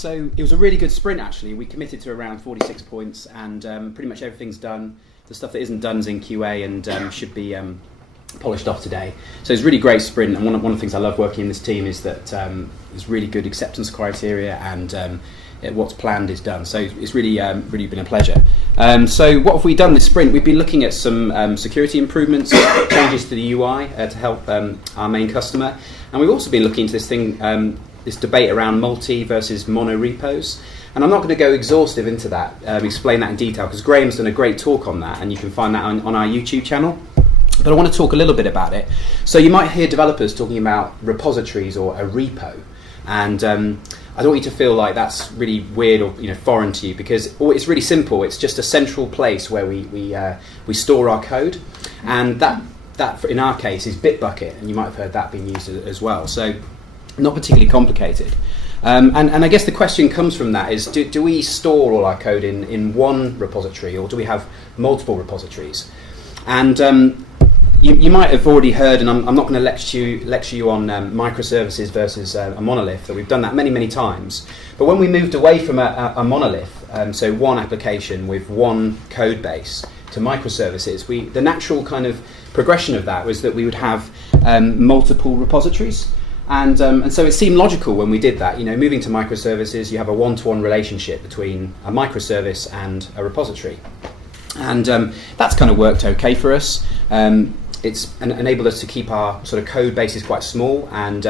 So it was a really good sprint, actually. We committed to around 46 points, and pretty much everything's done. The stuff that isn't done is in QA and should be polished off today. So it's a really great sprint, and one of the things I love working in this team is that there's really good acceptance criteria, and what's planned is done. So it's really been a pleasure. So what have we done this sprint? We've been looking at some security improvements, changes to the UI to help our main customer, and we've also been looking into this thing, this debate around multi versus mono repos. And I'm not going to go exhaustive into that, explain that in detail, because Graham's done a great talk on that, and you can find that on our YouTube channel. But I want to talk a little bit about it. So you might hear developers talking about repositories or a repo, and I don't want you to feel like that's really weird or foreign to you, because it's really simple. It's just a central place where we store our code, and that in our case is Bitbucket, and you might have heard that being used as well. So not particularly complicated. And I guess the question comes from that is, do we store all our code in one repository, or do we have multiple repositories? And you might have already heard, and I'm not going to lecture you on microservices versus a monolith, that we've done that many times. But when we moved away from a monolith, so one application with one code base, to microservices, the natural kind of progression of that was that we would have multiple repositories. And so it seemed logical when we did that. Moving to microservices, you have a one-to-one relationship between a microservice and a repository. And that's kind of worked okay for us. It's enabled us to keep our sort of code bases quite small, and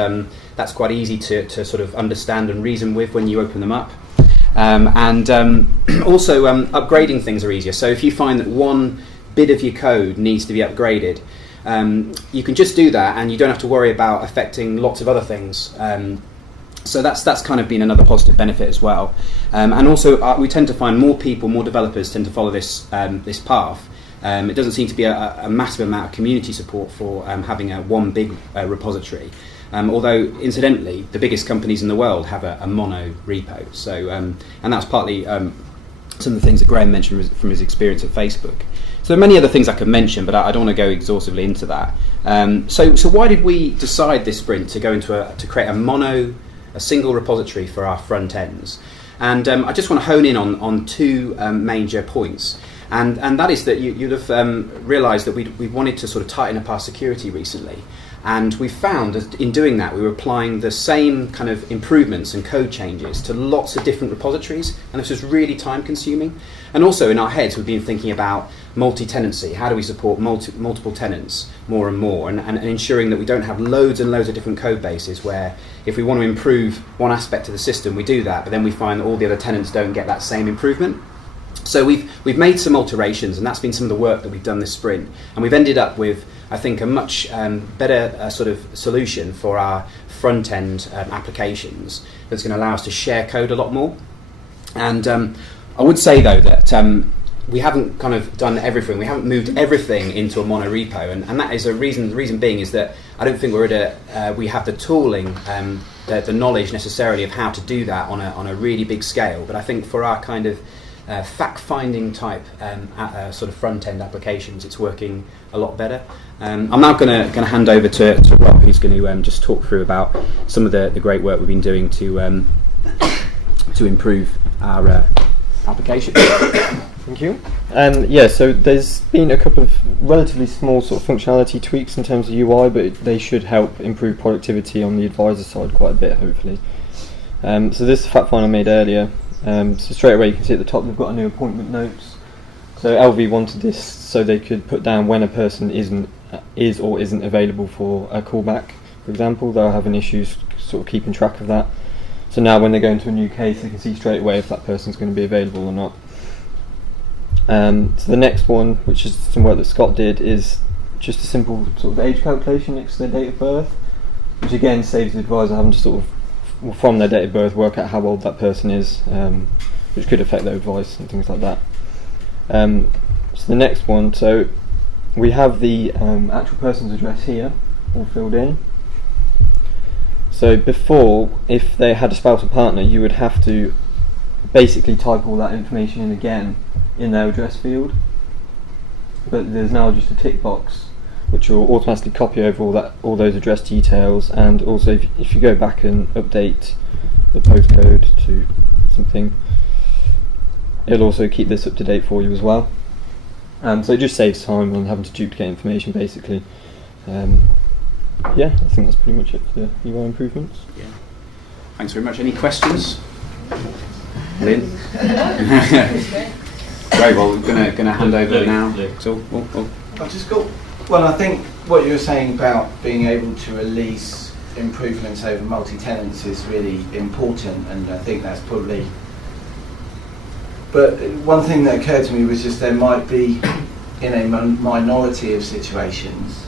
that's quite easy to sort of understand and reason with when you open them up. Also upgrading things are easier. So if you find that one bit of your code needs to be upgraded, you can just do that, and you don't have to worry about affecting lots of other things. So that's kind of been another positive benefit as well. And also we tend to find more developers tend to follow this path. It doesn't seem to be a massive amount of community support for having one big repository. Although, incidentally, the biggest companies in the world have a mono repo. So, and that's partly some of the things that Graham mentioned from his experience at Facebook. So there are many other things I could mention, but I don't want to go exhaustively into that. So why did we decide this sprint to go into to create a single repository for our front ends? And I just want to hone in on two major points. And that is that you'd have realised that we wanted to sort of tighten up our security recently. And we found that in doing that, we were applying the same kind of improvements and code changes to lots of different repositories, and this was really time consuming. And also in our heads, we've been thinking about multi-tenancy. How do we support multiple tenants more and more, and ensuring that we don't have loads and loads of different code bases where if we want to improve one aspect of the system, we do that, but then we find that all the other tenants don't get that same improvement. So we've made some alterations, and that's been some of the work that we've done this sprint, and we've ended up with, I think, a much better sort of solution for our front-end applications that's going to allow us to share code a lot more. And I would say, though, that we haven't kind of done everything. We haven't moved everything into a mono repo, and that is a reason. The reason being is that I don't think we have the tooling, the knowledge necessarily of how to do that on a really big scale. But I think for our kind of fact-finding type sort of front-end applications, it's working a lot better. I'm now going to hand over to Rob, who's going to just talk through about some of the great work we've been doing to improve our application. Thank you. So there's been a couple of relatively small sort of functionality tweaks in terms of UI, but they should help improve productivity on the advisor side quite a bit, hopefully. So this is the fact find I made earlier. So straight away you can see at the top they've got a new appointment notes. So LV wanted this so they could put down when a person is or isn't available for a callback. For example, they'll have an issue sort of keeping track of that. So now when they go into a new case, they can see straight away if that person's going to be available or not. So the next one, which is some work that Scott did, is just a simple sort of age calculation next to their date of birth, which again saves the advisor having to sort of, from their date of birth, work out how old that person is, which could affect their advice and things like that. So the next one, so we have the actual person's address here, all filled in. So before, if they had a spouse or partner, you would have to basically type all that information in again in their address field. But there's now just a tick box which will automatically copy over all those address details, and also if you go back and update the postcode to something. It'll also keep this up to date for you as well. So it just saves time on having to duplicate information, basically. Yeah, I think that's pretty much it for the UI improvements. Yeah. Thanks very much. Any questions? Lynn? Great, well, we're going to hand over now. So, I've just got, well, I think what you were saying about being able to release improvements over multi-tenants is really important, and I think that's probably, but one thing that occurred to me was just there might be, in a minority of situations,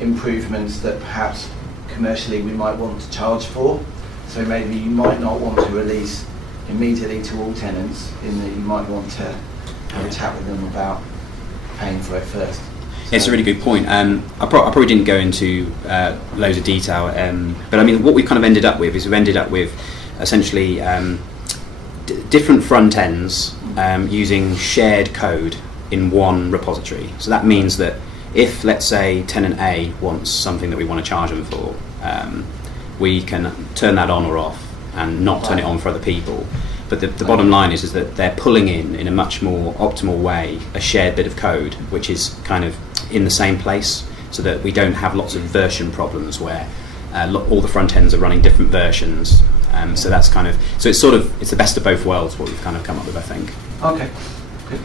improvements that perhaps commercially we might want to charge for. So maybe you might not want to release immediately to all tenants, in that you might want to have a chat with them about paying for it first. it's a really good point. I probably didn't go into loads of detail, but I mean, what we've kind of ended up with is we've ended up with essentially different front ends using shared code in one repository. So that means that if, let's say, tenant A wants something that we want to charge them for, we can turn that on or off and not turn it on for other people. But the bottom line is that they're pulling in a much more optimal way a shared bit of code, which is kind of in the same place, so that we don't have lots of version problems where all the front ends are running different versions. So that's kind of, so it's the best of both worlds, what we've kind of come up with, I think. Okay, good.